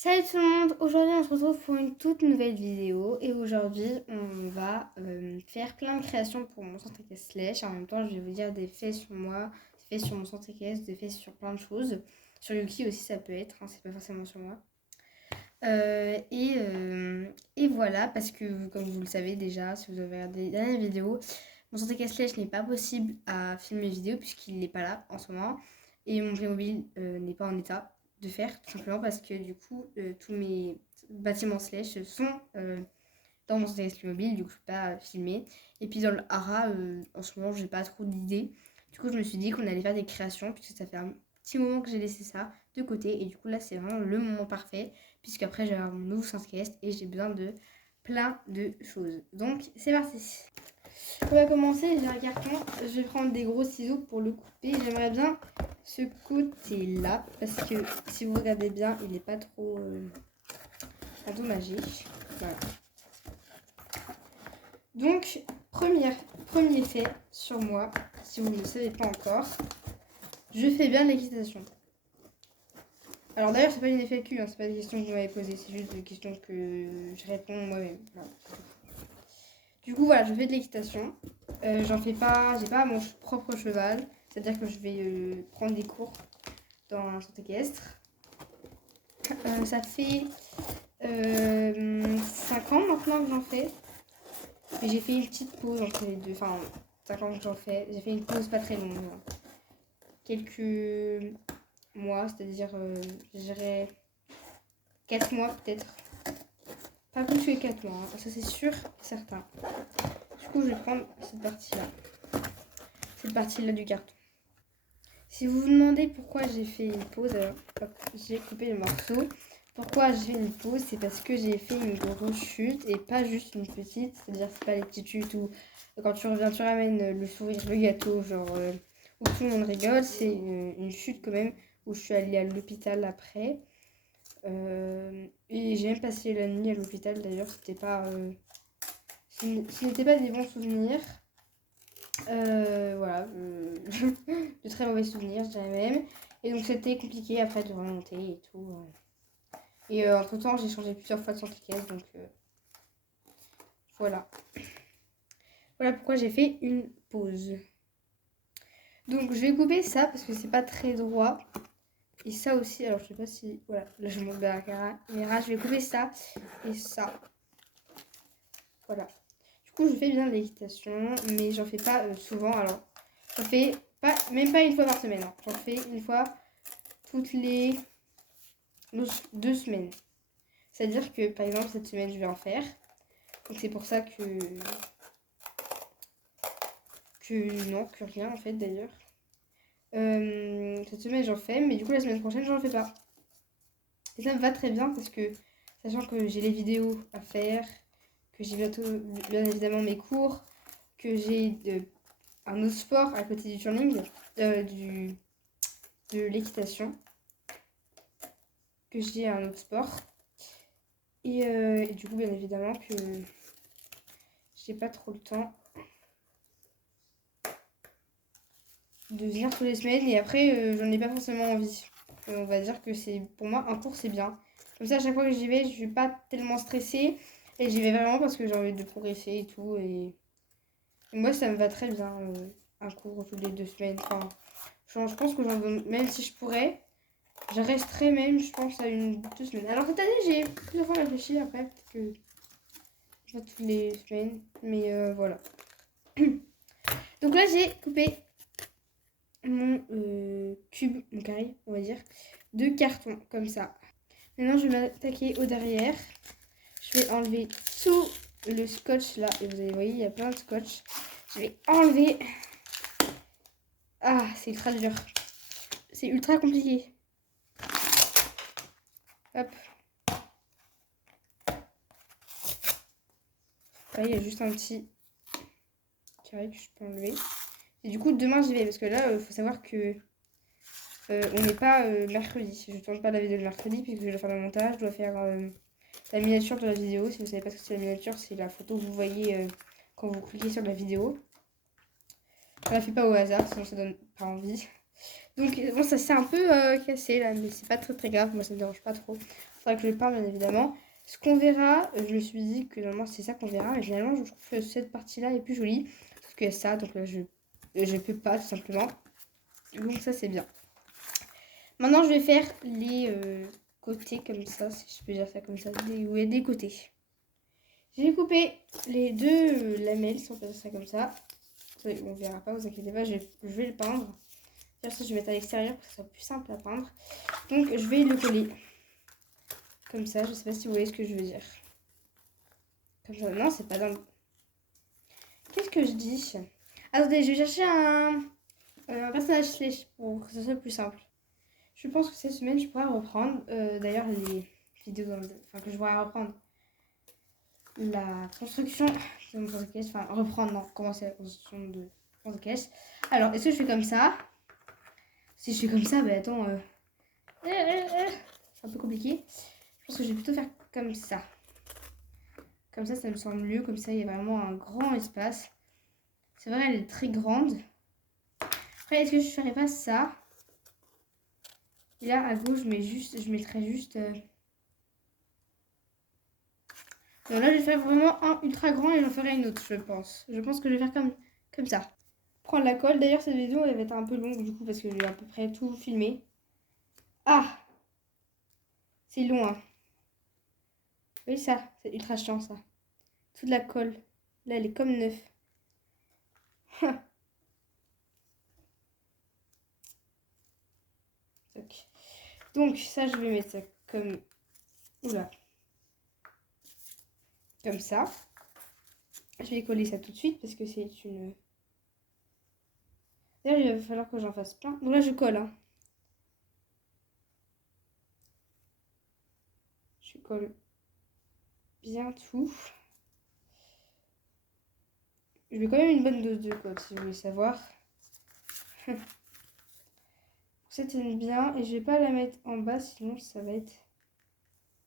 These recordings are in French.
Salut tout le monde, aujourd'hui on se retrouve pour une toute nouvelle vidéo et aujourd'hui on va faire plein de créations pour mon centre équestre slash. En même temps je vais vous dire des faits sur moi, des faits sur mon centre équestre, des faits sur plein de choses. Sur Yuki aussi ça peut être, c'est pas forcément sur moi. Et voilà, parce que comme vous le savez déjà, si vous avez regardé les dernières vidéos, mon centre équestre slash n'est pas possible à filmer vidéo puisqu'il n'est pas là en ce moment. Et mon Playmobil n'est pas en état de faire, tout simplement parce que du coup, tous mes bâtiments slash sont dans mon centre équestre Playmobil, du coup je ne peux pas filmer. Et puis dans le hara, en ce moment, j'ai pas trop d'idées. Du coup, je me suis dit qu'on allait faire des créations, puisque ça fait un petit moment que j'ai laissé ça de côté. Et du coup, là, c'est vraiment le moment parfait, puisque après, j'ai mon nouveau centre équestre et j'ai besoin de plein de choses. Donc, c'est parti. On va commencer, j'ai un carton, je vais prendre des gros ciseaux pour le couper. J'aimerais bien ce côté-là, parce que si vous regardez bien, il n'est pas trop endommagé. Voilà. Donc, premier fait sur moi, si vous ne le savez pas encore, je fais bien l'équitation. Alors d'ailleurs, c'est pas une FAQ, c'est pas des questions que vous m'avez posées, c'est juste des questions que je réponds moi-même. Voilà. Du coup, voilà, je fais de l'équitation. J'en fais pas, j'ai pas mon propre cheval, c'est-à-dire que je vais prendre des cours dans un centre équestre. Ça fait 5 ans maintenant que j'en fais. Et j'ai fait une petite pause entre les deux. Enfin, 5 ans que j'en fais. J'ai fait une pause pas très longue. Quelques mois, c'est-à-dire, je dirais 4 mois peut-être. Pas plus que 4 mois, ça c'est sûr et certain. Du coup, je vais prendre cette partie-là. Cette partie-là du carton. Si vous vous demandez pourquoi j'ai fait une pause, alors hop, j'ai coupé le morceau. Pourquoi j'ai fait une pause, c'est parce que j'ai fait une grosse chute et pas juste une petite. C'est-à-dire c'est pas les petites chutes où quand tu reviens tu ramènes le sourire, le gâteau, genre où tout le monde rigole. C'est une chute quand même où je suis allée à l'hôpital après. Et j'ai même passé la nuit à l'hôpital d'ailleurs. C'était pas, ce n'était pas des bons souvenirs. Voilà, de très mauvais souvenirs, je dirais même. Et donc c'était compliqué après de remonter et tout. Et entre temps, j'ai changé plusieurs fois de centre équestre, donc voilà. Voilà pourquoi j'ai fait une pause. Donc je vais couper ça parce que c'est pas très droit. Et ça aussi, alors je sais pas si. Voilà, là je monte la caméra. Je vais couper ça et ça. Voilà. Du coup, je fais bien de l'équitation, mais j'en fais pas souvent. Alors, j'en fais pas, même pas une fois par semaine. Hein. J'en fais une fois toutes les 2 semaines. C'est-à-dire que, par exemple, cette semaine, je vais en faire. Donc, c'est pour ça que non, que rien, en fait, d'ailleurs. Cette semaine, j'en fais, mais du coup, la semaine prochaine, j'en fais pas. Et ça me va très bien parce que, sachant que j'ai les vidéos à faire, que j'ai bientôt, bien évidemment, mes cours, que j'ai un autre sport à côté du turning, de l'équitation, que j'ai un autre sport. Et du coup, bien évidemment, que j'ai pas trop le temps de venir toutes les semaines. Et après, j'en ai pas forcément envie. On va dire que c'est pour moi, un cours, c'est bien. Comme ça, à chaque fois que j'y vais, je suis pas tellement stressée. Et j'y vais vraiment parce que j'ai envie de progresser et tout. Et moi, ça me va très bien, un cours toutes les 2 semaines. Enfin, je pense que j'en donne, même si je pourrais, je resterai même, je pense, à 2 semaines. Alors cette année, j'ai plusieurs fois réfléchi après, peut-être que je vais toutes les semaines. Mais voilà. Donc là, j'ai coupé mon cube, mon carré, on va dire, de carton, comme ça. Maintenant, je vais m'attaquer au derrière. Je vais enlever tout le scotch là. Et vous allez voir, il y a plein de scotch. Je vais enlever. Ah, c'est ultra dur. C'est ultra compliqué. Hop. Là, il y a juste un petit carré que je peux enlever. Et du coup, demain, j'y vais. Parce que là, il faut savoir que on n'est pas mercredi. Je ne tourne pas la vidéo le mercredi puisque je dois faire le montage. Je dois faire la miniature de la vidéo. Si vous ne savez pas ce que c'est la miniature, c'est la photo que vous voyez quand vous cliquez sur la vidéo. On la fait pas au hasard, sinon ça donne pas envie. Donc bon, ça s'est un peu cassé là, mais c'est pas très très grave. Moi, ça me dérange pas trop. Faudra que je le peins bien évidemment. Ce qu'on verra, je me suis dit que normalement c'est ça qu'on verra, mais finalement je trouve que cette partie-là est plus jolie. Sauf qu'il y a ça, donc là je peux pas tout simplement. Donc ça c'est bien. Maintenant je vais faire les côtés comme ça, si je peux dire ça comme ça, des côtés. J'ai coupé les deux lamelles, si on peut dire ça comme ça. On verra pas, vous inquiétez pas, je vais le peindre. D'ailleurs ça je vais mettre à l'extérieur pour que ce soit plus simple à peindre. Donc je vais le coller. Comme ça, je sais pas si vous voyez ce que je veux dire. Comme ça, non, c'est pas dingue. Qu'est-ce que je dis? Attendez, je vais chercher un personnage flèche pour que ce soit plus simple. Je pense que cette semaine, je pourrais reprendre. D'ailleurs, les vidéos que je pourrais reprendre. La construction de mon porte-caisse. Enfin, reprendre, non, commencer la construction de porte-caisse. Alors, est-ce que je fais comme ça? Si je fais comme ça, bah attends. C'est un peu compliqué. Je pense que je vais plutôt faire comme ça. Comme ça me semble mieux. Comme ça, il y a vraiment un grand espace. C'est vrai, elle est très grande. Après, est-ce que je ferais pas ça? Et là, à gauche, je mettrais juste... Non, là, je vais faire vraiment un ultra grand et j'en ferai une autre, je pense. Je pense que je vais faire comme ça. Prendre la colle. D'ailleurs, cette vidéo, elle va être un peu longue, du coup, parce que j'ai à peu près tout filmé. Ah! C'est long, hein. Oui, ça, c'est ultra chiant, ça. Toute la colle. Là, elle est comme neuf. Donc, ça, je vais mettre ça comme... Oula. Comme ça. Je vais coller ça tout de suite parce que c'est une... D'ailleurs, il va falloir que j'en fasse plein. Donc là, je colle. Hein. Je colle bien tout. Je mets quand même une bonne dose de colle, si vous voulez savoir. Ça tienne bien. Et je vais pas la mettre en bas, sinon ça va être...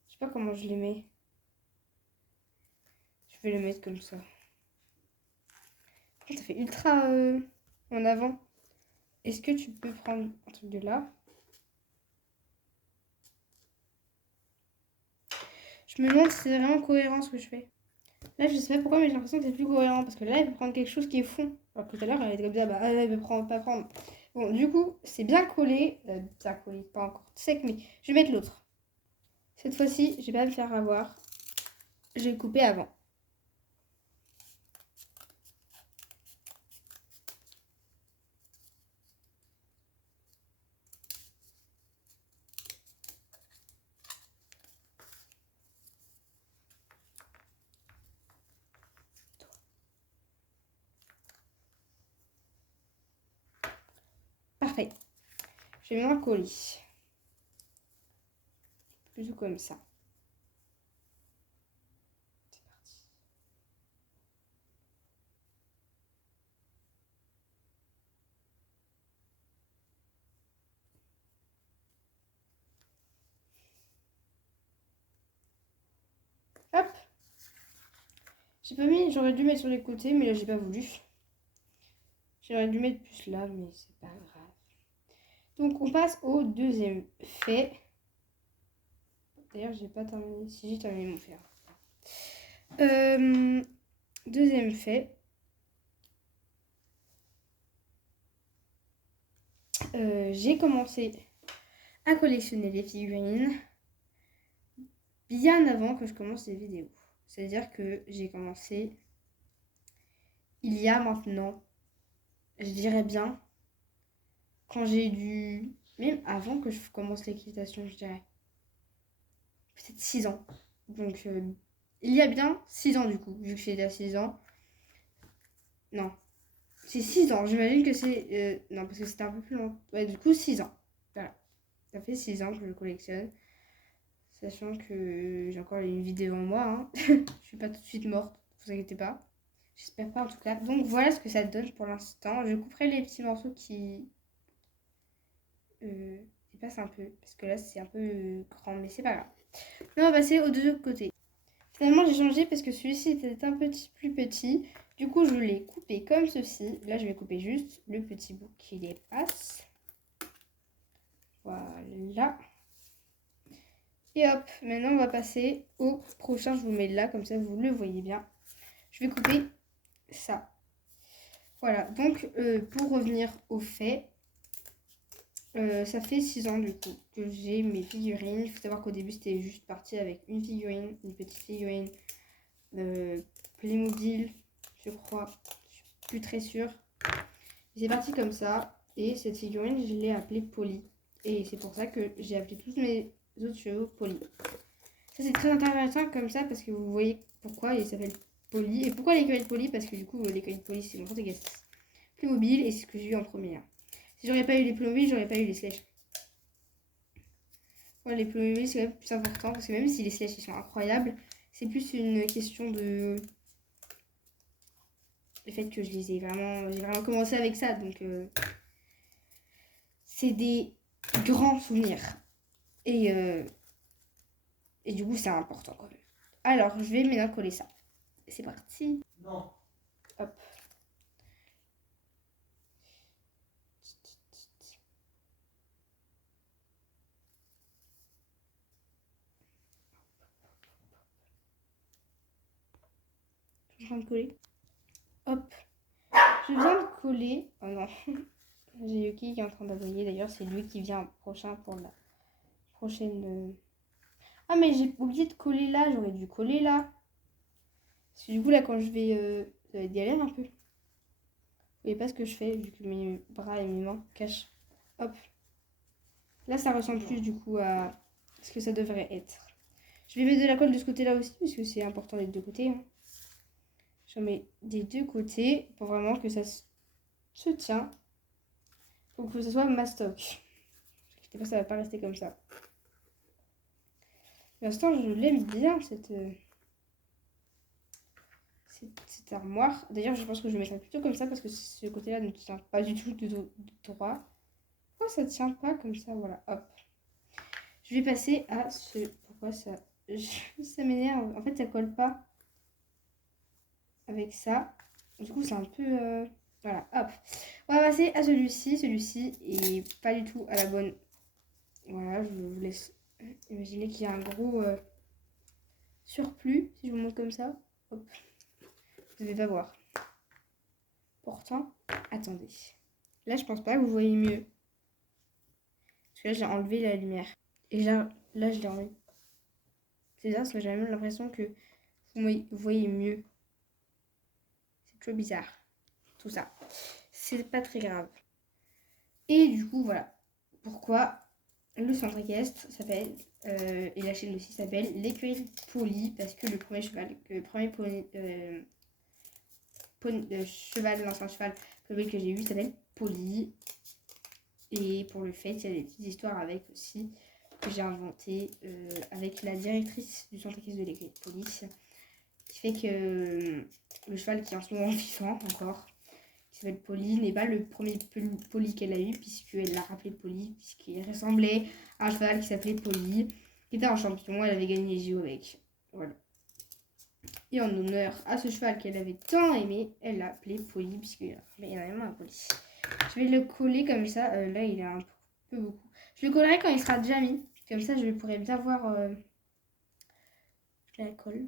Je sais pas comment je les mets. Je vais les mettre comme ça. Ça fait ultra en avant. Est-ce que tu peux prendre un truc de là? Je me demande si c'est vraiment cohérent ce que je fais. Là, je sais pas pourquoi, mais j'ai l'impression que c'est plus cohérent. Parce que là, il peut prendre quelque chose qui est fond. Alors que tout à l'heure, elle était comme ça, bah, elle veut prendre, pas prendre. Bon, du coup, c'est bien collé. Bien collé, pas encore sec, mais je vais mettre l'autre. Cette fois-ci, je vais pas me faire avoir. Je vais le couper avant. Parfait. Je vais maintenant coller. Plutôt comme ça. C'est parti. Hop. J'ai pas mis, j'aurais dû mettre sur les côtés, mais là j'ai pas voulu. J'aurais dû mettre plus là, mais c'est pas grave. Donc on passe au deuxième fait. D'ailleurs, j'ai pas terminé. Si j'ai terminé mon fait. Deuxième fait. J'ai commencé à collectionner les figurines bien avant que je commence les vidéos. C'est-à-dire que j'ai commencé il y a maintenant, je dirais bien, quand j'ai dû... Même avant que je commence l'équitation, je dirais. Peut-être 6 ans. Donc, il y a bien 6 ans du coup, vu que j'ai à 6 ans. Non, c'est 6 ans. J'imagine que c'est... non, parce que c'était un peu plus long. Ouais, du coup, 6 ans. Voilà. Ça fait 6 ans que je le collectionne. Sachant que j'ai encore une vidéo en moi. Hein. Je suis pas tout de suite morte, vous inquiétez pas. J'espère pas en tout cas. Donc voilà ce que ça donne pour l'instant. Je couperai les petits morceaux qui dépassent un peu. Parce que là c'est un peu grand, mais c'est pas grave. Là on va passer aux deux côtés. Finalement j'ai changé parce que celui-ci était un petit plus petit. Du coup je l'ai coupé comme ceci. Là je vais couper juste le petit bout qui dépasse. Voilà. Et hop, maintenant on va passer au prochain. Je vous mets là, comme ça vous le voyez bien. Je vais couper ça. Voilà, donc pour revenir au fait, ça fait 6 ans du coup que j'ai mes figurines. Il faut savoir qu'au début c'était juste parti avec une figurine, une petite figurine Playmobil, je crois. Je suis plus très sûre. C'est parti comme ça. Et cette figurine, je l'ai appelée Polly. Et c'est pour ça que j'ai appelé tous mes autres chevaux Polly. Ça c'est très intéressant comme ça parce que vous voyez pourquoi il s'appelle Polly. Et pourquoi l'écueil Polly? Parce que du coup l'écueil Polly c'est mon protagoniste Playmobil et c'est ce que j'ai eu en première. Si j'aurais pas eu les Playmobil, j'aurais pas eu les Slush. Ouais, les Playmobil c'est quand même plus important parce que même si les Slush ils sont incroyables, c'est plus une question de le fait que j'ai vraiment commencé avec ça, donc c'est des grands souvenirs et du coup c'est important quand même. Alors je vais maintenant coller ça. C'est parti. Non. Hop. Je viens de coller. Hop. Je viens de coller. Oh non. J'ai Yuki qui est en train d'aboyer. D'ailleurs, c'est lui qui vient prochain pour la prochaine. Ah, mais j'ai oublié de coller là. J'aurais dû coller là. Parce que du coup, là, quand je vais. Ça va être galère un peu. Vous voyez pas ce que je fais vu que mes bras et mes mains cachent. Hop. Là, ça ressemble plus du coup à ce que ça devrait être. Je vais mettre de la colle de ce côté-là aussi, parce que c'est important des deux côtés. Hein. J'en mets des deux côtés pour vraiment que ça se tient. Pour que ce soit mastoc. Je sais pas, ça va pas rester comme ça. Pour l'instant, je l'aime bien cette armoire. D'ailleurs, je pense que je mettrai plutôt comme ça parce que ce côté-là ne tient pas du tout de droit. Pourquoi ça tient pas comme ça? Voilà, hop. Je vais passer à ce... Pourquoi ça... Ça m'énerve. En fait, ça colle pas avec ça. Du coup, c'est un peu... Voilà, hop. On va passer à celui-ci. Celui-ci est pas du tout à la bonne... Voilà, je vous laisse imaginer qu'il y a un gros surplus. Si je vous montre comme ça. Hop. Vous n'allez pas voir. Pourtant, attendez. Là, je pense pas que vous voyez mieux. Parce que là, j'ai enlevé la lumière. Et là je l'ai enlevé. C'est ça, parce que j'ai même l'impression que vous voyez mieux. C'est toujours bizarre. Tout ça. C'est pas très grave. Et du coup, voilà. Pourquoi le centre équestre s'appelle, et la chaîne aussi s'appelle l'écueil Polly, parce que le premier cheval, cheval, l'ancien cheval que j'ai eu s'appelle Polly. Et pour le fait, il y a des petites histoires avec aussi que j'ai inventées avec la directrice du centre équestre de l'écueil Polly, qui fait que le cheval qui est en ce moment vivant encore, qui s'appelle Polly, n'est pas le premier Polly qu'elle a eu, puisqu'elle l'a rappelé Polly, puisqu'il ressemblait à un cheval qui s'appelait Polly, qui était un champion, elle avait gagné les JO avec. Voilà. Et en honneur à ce cheval qu'elle avait tant aimé, elle l'a appelé Polly, puisqu'il ressemblait énormément à Polly. Je vais le coller comme ça, là il est un peu beaucoup. Je le collerai quand il sera déjà mis, comme ça je pourrais bien voir la colle.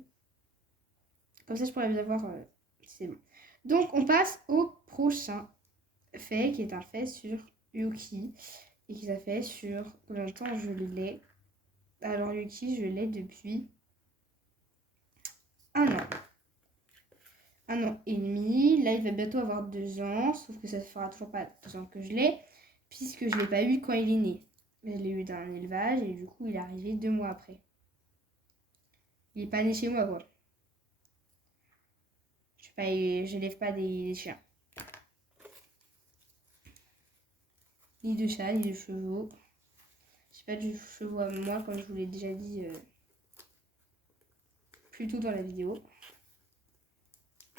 Comme ça je pourrais bien voir si c'est bon. Donc on passe au prochain fait, qui est un fait sur Yuki, et qui s'est fait sur combien de temps je l'ai. Alors Yuki, je l'ai depuis un an. 1 an et demi. Là, il va bientôt avoir 2 ans, sauf que ça ne fera toujours pas 2 ans que je l'ai, puisque je ne l'ai pas eu quand il est né. Je l'ai eu dans un élevage et du coup, il est arrivé 2 mois après. Il n'est pas né chez moi, quoi. Je n'élève pas des chiens. Ni de chats, ni de chevaux. Je n'ai pas de chevaux à moi, comme je vous l'ai déjà dit plus tôt dans la vidéo.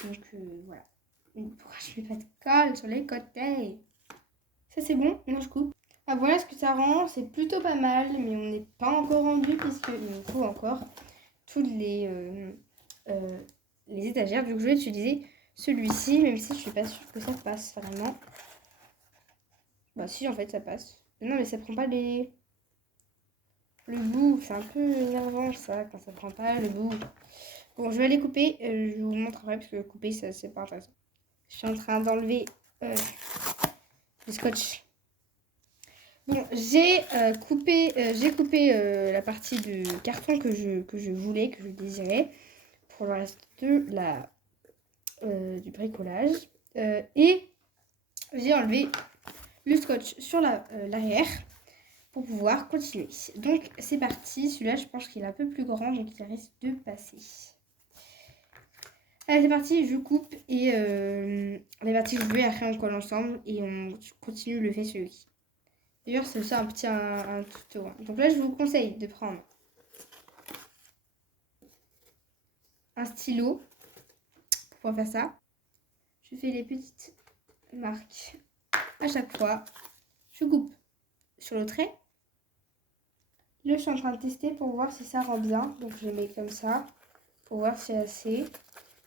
Donc voilà. Pourquoi je mets pas de colle sur les côtés? Ça c'est bon, maintenant je coupe. Ah voilà ce que ça rend, c'est plutôt pas mal, mais on n'est pas encore rendu puisqu'il nous faut encore toutes les étagères. Donc je vais utiliser celui-ci, même si je suis pas sûre que ça passe vraiment. Bah si en fait ça passe. Non mais ça prend pas les... Le bout, c'est un peu énervant ça, quand ça prend pas le bout. Bon, je vais aller couper. Je vous montre après, parce que couper, ça, c'est pas intéressant. Je suis en train d'enlever le scotch. Bon, j'ai coupé la partie de carton que je voulais, que je désirais, pour le reste du bricolage. Et j'ai enlevé le scotch sur l'arrière pour pouvoir continuer. Donc, c'est parti. Celui-là, je pense qu'il est un peu plus grand, donc il risque de passer. Allez, c'est parti, je coupe et les parties que je veux, après on colle ensemble et on continue le fait celui-ci. D'ailleurs, c'est ça un tuto. Donc là, je vous conseille de prendre un stylo pour pouvoir faire ça. Je fais les petites marques à chaque fois. Je coupe sur le trait. Là, je suis en train de tester pour voir si ça rend bien. Donc, je les mets comme ça pour voir si c'est assez.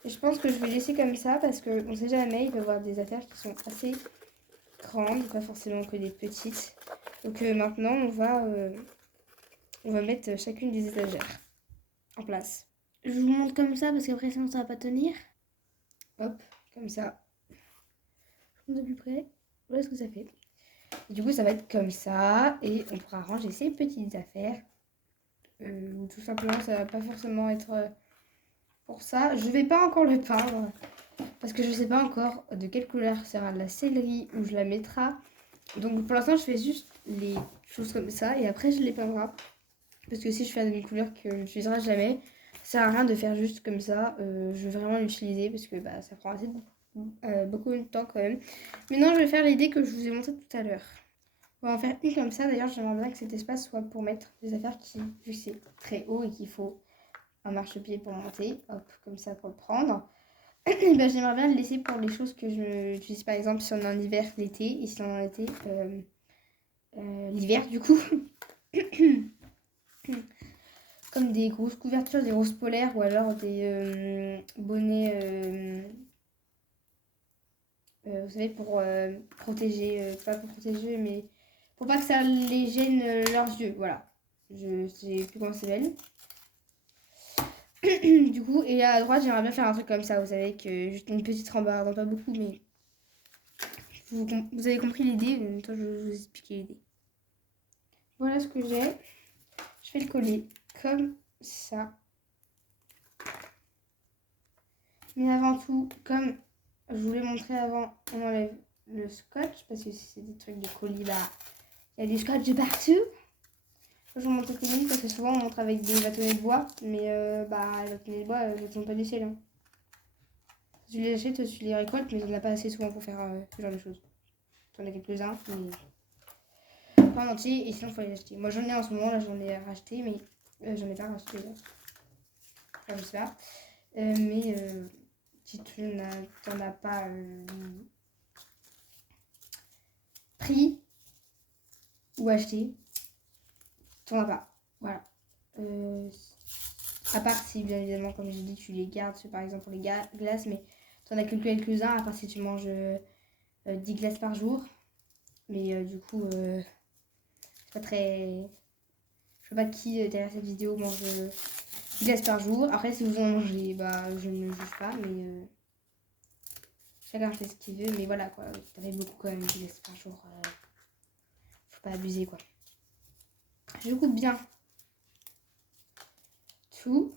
Et je pense que je vais laisser comme ça parce qu'on ne sait jamais, il peut y avoir des affaires qui sont assez grandes, pas forcément que des petites. Donc maintenant, on va mettre chacune des étagères en place. Je vous montre comme ça parce qu'après sinon ça va pas tenir. Hop, comme ça. Je vous montre de plus près. Voilà ce que ça fait. Et du coup, ça va être comme ça et on pourra ranger ces petites affaires. Ou tout simplement, ça va pas forcément être pour ça. Je vais pas encore le peindre parce que je sais pas encore de quelle couleur sera la céleri où je la mettrai. Donc pour l'instant, je fais juste les choses comme ça et après je les peindrai. Parce que si je fais une couleur que je n'utiliserai jamais, ça sert à rien de faire juste comme ça. Je vais vraiment l'utiliser parce que bah, ça prend beaucoup de temps quand même. Maintenant, je vais faire l'idée que je vous ai montré tout à l'heure. On va en faire une comme ça. D'ailleurs, j'aimerais bien que cet espace soit pour mettre des affaires qui, vu que c'est très haut et qu'il faut un marchepied pour monter, hop, comme ça pour le prendre. Et ben, j'aimerais bien le laisser pour les choses que je utilise, par exemple si on est en hiver l'été et si on est en été l'hiver du coup. Comme des grosses couvertures, des grosses polaires ou alors des bonnets, vous savez, pour protéger, pas pour protéger, mais pour pas que ça les gêne leurs yeux. Voilà. Je sais plus comment ça s'appelle. Du coup, et à droite, j'aimerais bien faire un truc comme ça. Vous savez, que juste une petite rambarde, pas beaucoup, mais vous avez compris l'idée. Toi, je vais vous expliquer l'idée. Voilà ce que j'ai. Je vais le coller comme ça. Mais avant tout, comme je vous l'ai montré avant, on enlève le scotch parce que si c'est des trucs de colis, bah, il y a du scotch de partout. Je vous montre technique parce que souvent on montre avec des bâtonnets de bois, mais bah, les bâtonnets de bois, ils ne sont pas du ciel. Hein. Tu les achètes, tu les récoltes, mais il n'y en a pas assez souvent pour faire ce genre de choses. Tu en as quelques-uns, mais pas en entier, et sinon il faut les acheter. Moi j'en ai en ce moment, là j'en ai racheté, mais j'en ai pas racheté là. Enfin, je sais pas. Mais si tu n'en as pas pris ou acheté, tu n'en as pas. Voilà. À part si, bien évidemment, comme j'ai dit, tu les gardes, par exemple pour les glaces, mais tu en as que quelques-uns, à part si tu manges 10 glaces par jour. Mais du coup, c'est pas très. Je sais pas qui derrière cette vidéo mange 10 glaces par jour. Après, si vous en mangez, bah, je ne juge pas, mais chacun fait ce qu'il veut. Mais voilà, quoi, ça fait beaucoup quand même 10 glaces par jour. Faut pas abuser, quoi. Je coupe bien tout.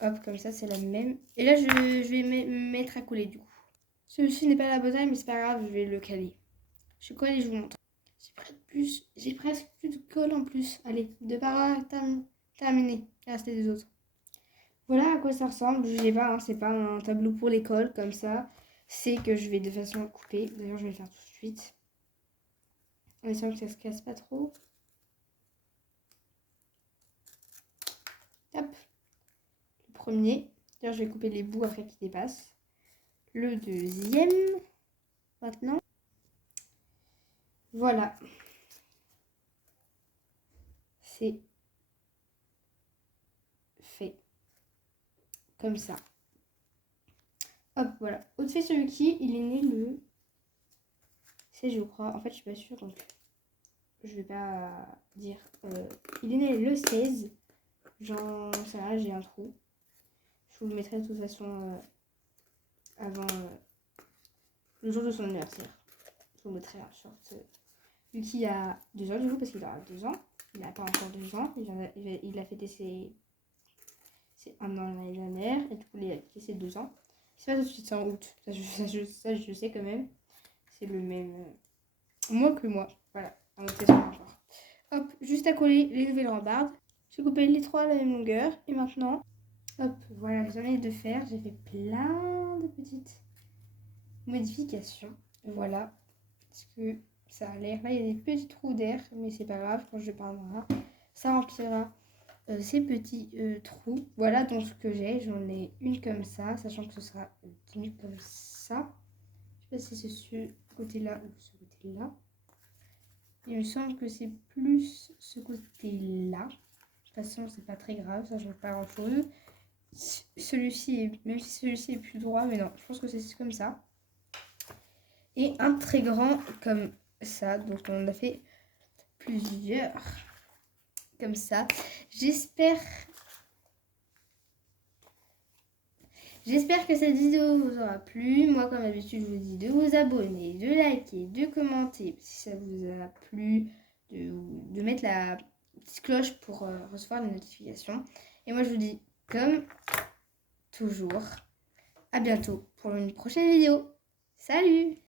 Hop, comme ça, c'est la même. Et là, je vais me mettre à coller, du coup. Celui-ci n'est pas la bonne taille, mais c'est pas grave, je vais le caler. Je colle et je vous montre. J'ai presque plus de colle en plus. Allez, deux parois terminé. Il reste des autres. Voilà à quoi ça ressemble. Je sais pas, hein, c'est pas un tableau pour l'école comme ça. C'est que je vais de façon couper. D'ailleurs, je vais le faire tout de suite. En essayant que ça se casse pas trop. Hop. Le premier. D'ailleurs, je vais couper les bouts après qui dépassent. Le deuxième. Maintenant. Voilà. C'est fait. Comme ça. Hop, voilà. Au-dessus, celui-ci, il est né le 16 je crois. En fait je suis pas sûre donc je vais pas dire. Il est né le 16. J'en sais rien, j'ai un trou. Je vous le mettrai de toute façon avant le jour de son anniversaire. Je vous le mettrai un short. Lui qui a 2 ans du coup parce qu'il aura 2 ans. Il n'a pas encore 2 ans. Il a fêté ses 1 an l'année dernière. Et du coup il a fêté ses 2 ans. C'est pas tout de suite, c'est en août. Ça je sais quand même. C'est le même mois que moi. Voilà, un autre encore. Hop, juste à coller les nouvelles rambardes. J'ai coupé les 3 à la même longueur. Et maintenant, hop, voilà, j'en ai de faire. J'ai fait plein de petites modifications. Voilà, parce que ça a l'air. Là, il y a des petits trous d'air, mais c'est pas grave. Quand je peindrai, ça remplira ces petits trous. Voilà donc ce que j'ai. J'en ai une comme ça, sachant que ce sera une comme ça. Je sais pas si c'est ce côté-là ou ce côté-là. Il me semble que c'est plus ce côté-là. De toute façon, c'est pas très grave, ça change pas grand-chose. Celui-ci, même si celui-ci est plus droit, mais non, je pense que c'est comme ça. Et un très grand comme ça. Donc on en a fait plusieurs comme ça. J'espère que cette vidéo vous aura plu. Moi, comme d'habitude, je vous dis de vous abonner, de liker, de commenter si ça vous a plu, de mettre la petite cloche pour recevoir les notifications. Et moi, je vous dis, comme toujours, à bientôt pour une prochaine vidéo. Salut!